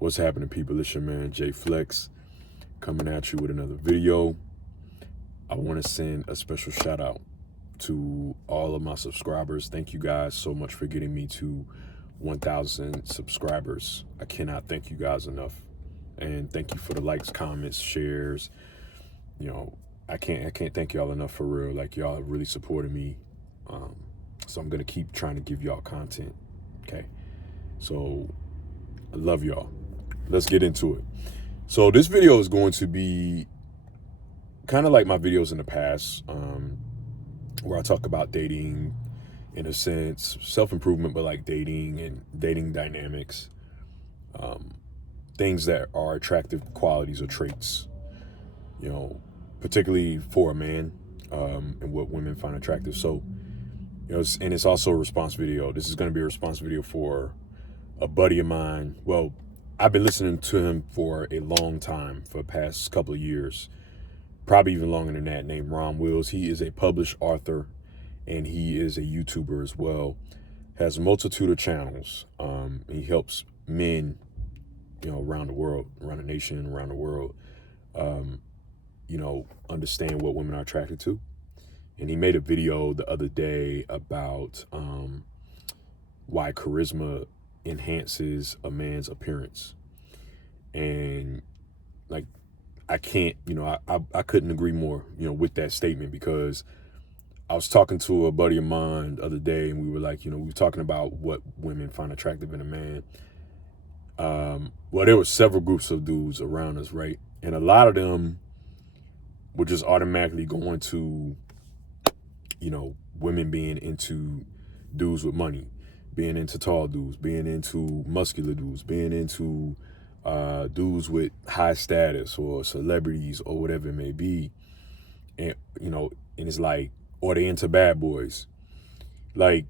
What's happening, people? It's your man Jay Flex coming at you with another video. I want to send a special shout out to all of my subscribers. Thank you guys so much for getting me to 1,000 subscribers. I cannot thank you guys enough. And thank you for the likes, comments, shares. You know, I can't thank y'all enough for real. Like, y'all have really supported me. So I'm gonna keep trying to give y'all content. Okay. So I love y'all. Let's get into it. So this video is going to be kind of like my videos in the past, where I talk about dating, in a sense, self-improvement, but like dating and dating dynamics, things that are attractive qualities or traits, you know, particularly for a man, and what women find attractive. So, you know, and it's also a response video. This is going to be a response video for a buddy of mine. Well, I've been listening to him for a long time, for the past couple of years, probably even longer than that, named Ron Wills. He is a published author and he is a YouTuber as well, has a multitude of channels. He helps men, you know, around the world, around the nation, around the world, you know, understand what women are attracted to. And he made a video the other day about why charisma enhances a man's appearance. And like, I can't, you know, I couldn't agree more, you know, with that statement, because I was talking to a buddy of mine the other day and we were like, you know, we were talking about what women find attractive in a man. Well, there were several groups of dudes around us, right? And a lot of them were just automatically going to, you know, women being into dudes with money, being into tall dudes, being into muscular dudes, being into dudes with high status or celebrities or whatever it may be. And, you know, and it's like, or they into bad boys. Like,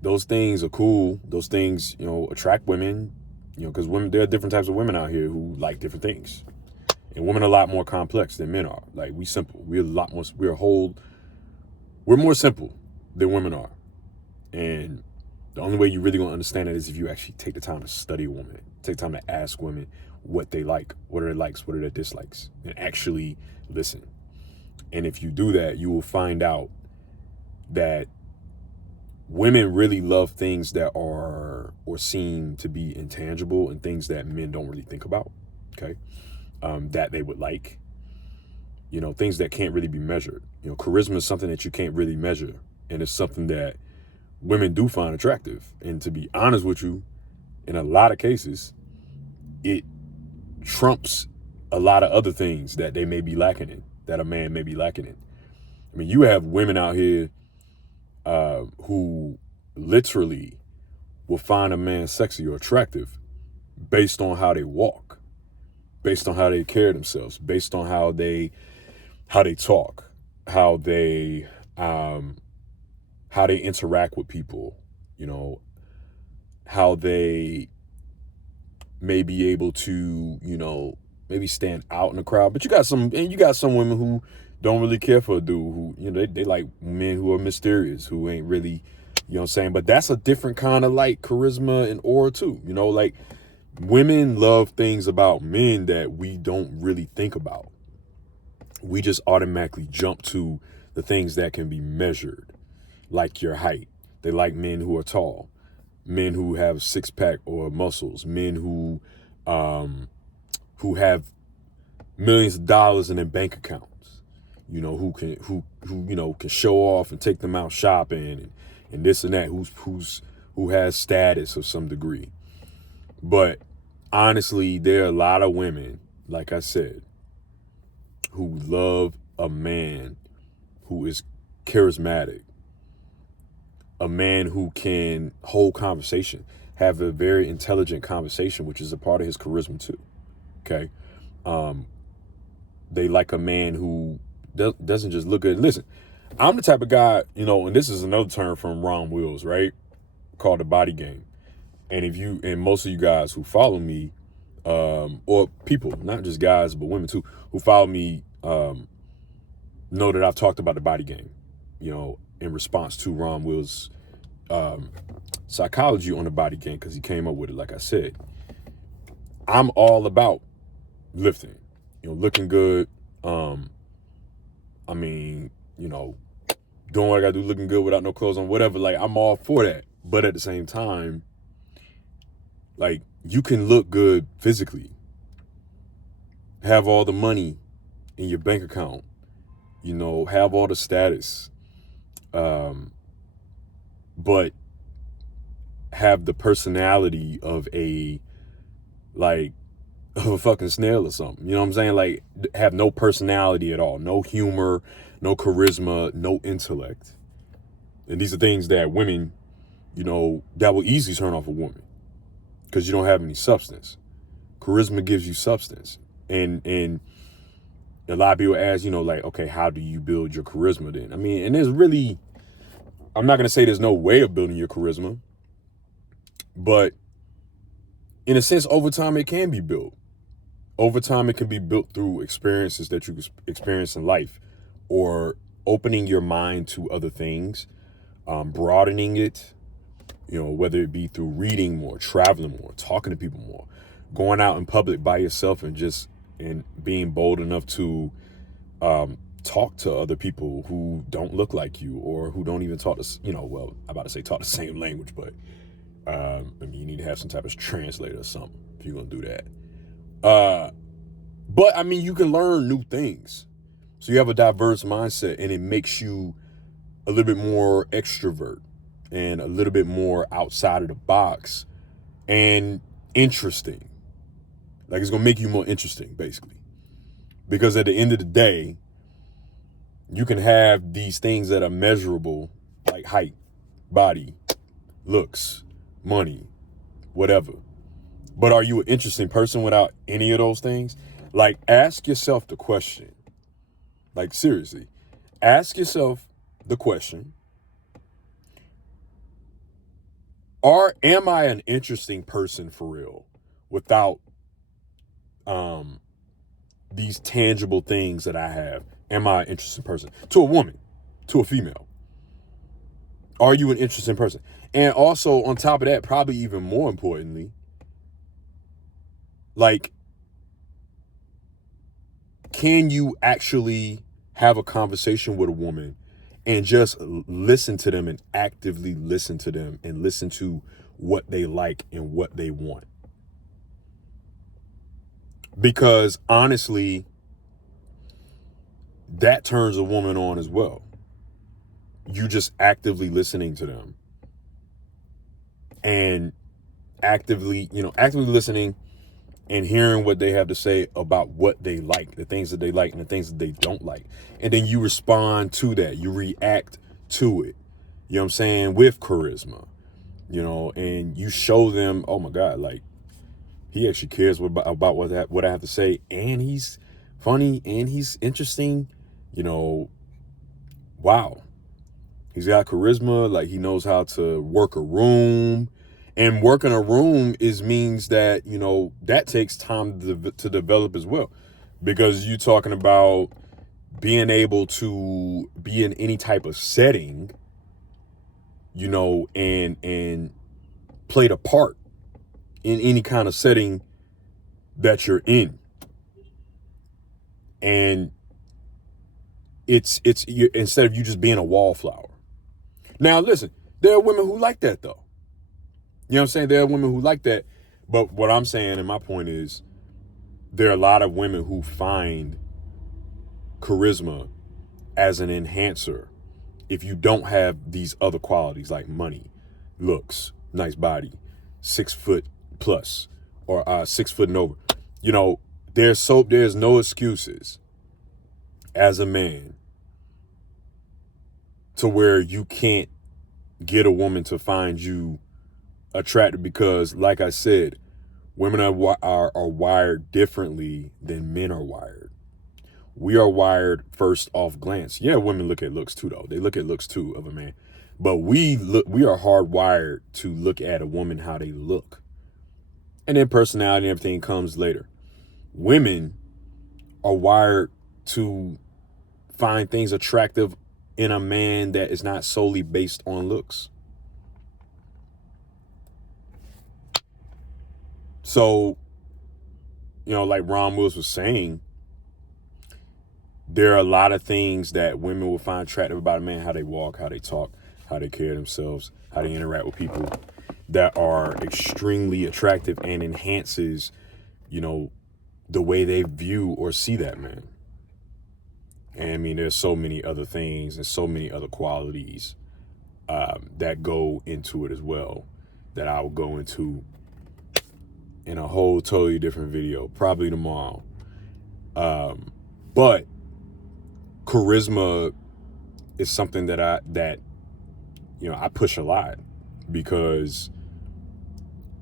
those things are cool. Those things, you know, attract women, you know, because women, there are different types of women out here who like different things. And women are a lot more complex than men are. Like, we simple. We're a lot more, we're more simple than women are. And the only way you really gonna understand it is if you actually take the time to study a woman, take time to ask women what they like, what are their likes, what are their dislikes, and actually listen. And if you do that, you will find out that women really love things that are or seem to be intangible and things that men don't really think about, okay? That they would like, you know, things that can't really be measured. You know, charisma is something that you can't really measure, and it's something that women do find attractive. And to be honest with you, in a lot of cases, it trumps a lot of other things that they may be lacking in, that a man may be lacking in. I mean, you have women out here who literally will find a man sexy or attractive based on how they walk, based on how they carry themselves, based on how they talk, how they interact with people, you know, how they may be able to, you know, maybe stand out in the crowd. But you got some women who don't really care for a dude who, you know, they like men who are mysterious, who ain't really, you know what I'm saying? But that's a different kind of like charisma and aura too. You know, like, women love things about men that we don't really think about. We just automatically jump to the things that can be measured, like your height. They like men who are tall, men who have six-pack or muscles, men who have millions of dollars in their bank accounts. You know, who you know, can show off and take them out shopping and this and that, who has status of some degree. But honestly, there are a lot of women, like I said, who love a man who is charismatic, a man who can hold conversation, have a very intelligent conversation, which is a part of his charisma too. Okay. They like a man who doesn't just look good. Listen, I'm the type of guy, you know, and this is another term from Ron Wills, right? Called the body game. And most of you guys who follow me, or people, not just guys, but women too, who follow me, know that I've talked about the body game, you know, in response to Ron Wills' psychology on the body game because he came up with it. Like I said, I'm all about lifting, looking good. I mean, doing what I gotta do, looking good without no clothes on, whatever. Like, I'm all for that. But at the same time, like, you can look good physically, have all the money in your bank account, have all the status, but have the personality of a fucking snail or something. You know what I'm saying? Like, have no personality at all, no humor, no charisma, no intellect. And these are things that women, that will easily turn off a woman because you don't have any substance. Charisma gives you substance. And a lot of people ask, okay, how do you build your charisma then? I mean, and there's really, I'm not going to say there's no way of building your charisma, but in a sense, over time, it can be built. Over time, it can be built through experiences that you experience in life, or opening your mind to other things, broadening it, whether it be through reading more, traveling more, talking to people more, going out in public by yourself and being bold enough to talk to other people who don't look like you or who don't even talk the, I'm about to say talk the same language, but you need to have some type of translator or something if you're going to do that. But I mean, you can learn new things. So you have a diverse mindset, and it makes you a little bit more extrovert and a little bit more outside of the box and interesting. Like, it's going to make you more interesting, basically. Because at the end of the day, you can have these things that are measurable, like height, body, looks, money, whatever. But are you an interesting person without any of those things? Like, ask yourself the question. Like, seriously, ask yourself the question, am I an interesting person for real without these tangible things that I have? Am I an interesting person to a woman, to a female? Are you an interesting person? And also, on top of that, probably even more importantly, like, can you actually have a conversation with a woman and just listen to them and actively listen to them and listen to what they like and what they want? Because honestly, that turns a woman on as well. You just actively listening to them and actively listening and hearing what they have to say about what they like, the things that they like and the things that they don't like. And then you respond to that. You react to it. You know what I'm saying? With charisma, and you show them, oh my God, like, he actually cares about what I have to say. And he's funny and he's interesting. Wow. He's got charisma. Like, he knows how to work a room. And working a room means that, that takes time to develop as well. Because you're talking about being able to be in any type of setting, and play the part in any kind of setting that you're in. And instead of you just being a wallflower. Now, listen, there are women who like that, though. You know what I'm saying? There are women who like that. But what I'm saying, and my point is, there are a lot of women who find charisma as an enhancer if you don't have these other qualities like money, looks, nice body, 6 foot plus, or 6 foot and over. There's no excuses as a man to where you can't get a woman to find you attractive, because, like I said, women are wired differently than men are wired. We are wired first off glance. Yeah, women look at looks too, though. They look at looks too of a man. But we are hardwired to look at a woman how they look. And then personality and everything comes later. Women are wired to find things attractive in a man that is not solely based on looks. So, like Ron Wills was saying, there are a lot of things that women will find attractive about a man: how they walk, how they talk, how they carry themselves, how they interact with people, that are extremely attractive and enhances, the way they view or see that man. And I mean, there's so many other things and so many other qualities that go into it as well, that I will go into in a whole totally different video, probably tomorrow. But charisma is something that I push a lot, because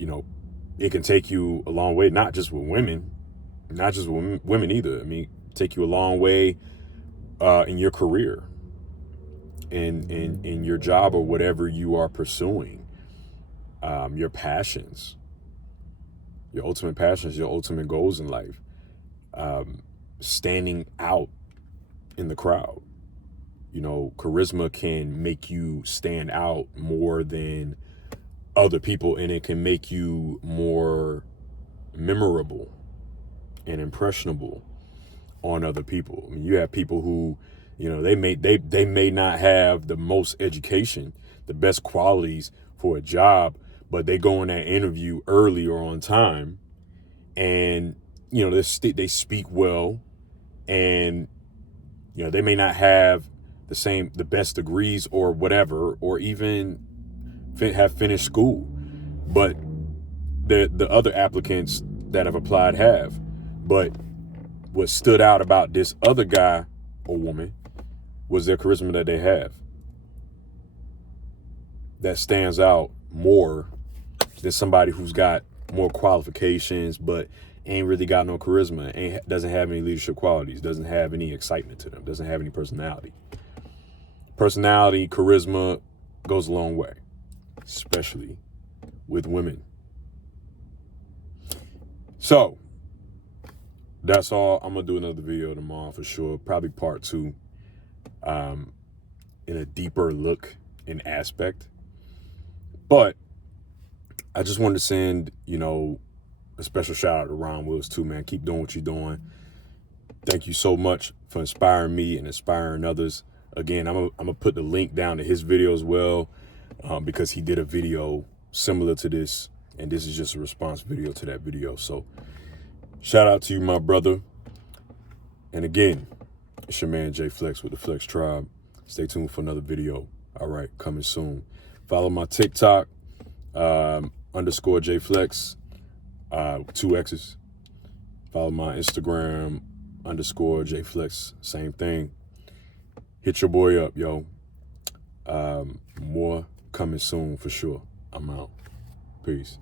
it can take you a long way, not just with women either. I mean, take you a long way in your career, in your job, or whatever you are pursuing, your passions, your ultimate passions, your ultimate goals in life, standing out in the crowd. Charisma can make you stand out more than other people, and it can make you more memorable and impressionable on other people. I mean, you have people who, they may not have the most education, the best qualities for a job, but they go in that interview early or on time, and they speak well, and they may not have the best degrees or whatever, or even have finished school, but the other applicants that have applied have. But what stood out about this other guy or woman was their charisma that they have. That stands out more than somebody who's got more qualifications but ain't really got no charisma, doesn't have any leadership qualities, doesn't have any excitement to them, doesn't have any personality. Personality, charisma goes a long way, especially with women. So that's all. I'm gonna do another video tomorrow for sure, probably part 2, in a deeper look and aspect. But I just wanted to send, a special shout out to Ron Wills too, man. Keep doing what you're doing. Thank you so much for inspiring me and inspiring others. Again, I'm gonna put the link down to his video as well, because he did a video similar to this, and this is just a response video to that video. So shout out to you, my brother. And again, it's your man Jay Flex with the Flex Tribe. Stay tuned for another video. All right, coming soon. Follow my TikTok, _Jay Flex, 2 X's. Follow my Instagram, _Jay Flex, same thing. Hit your boy up, yo. More coming soon for sure. I'm out. Peace.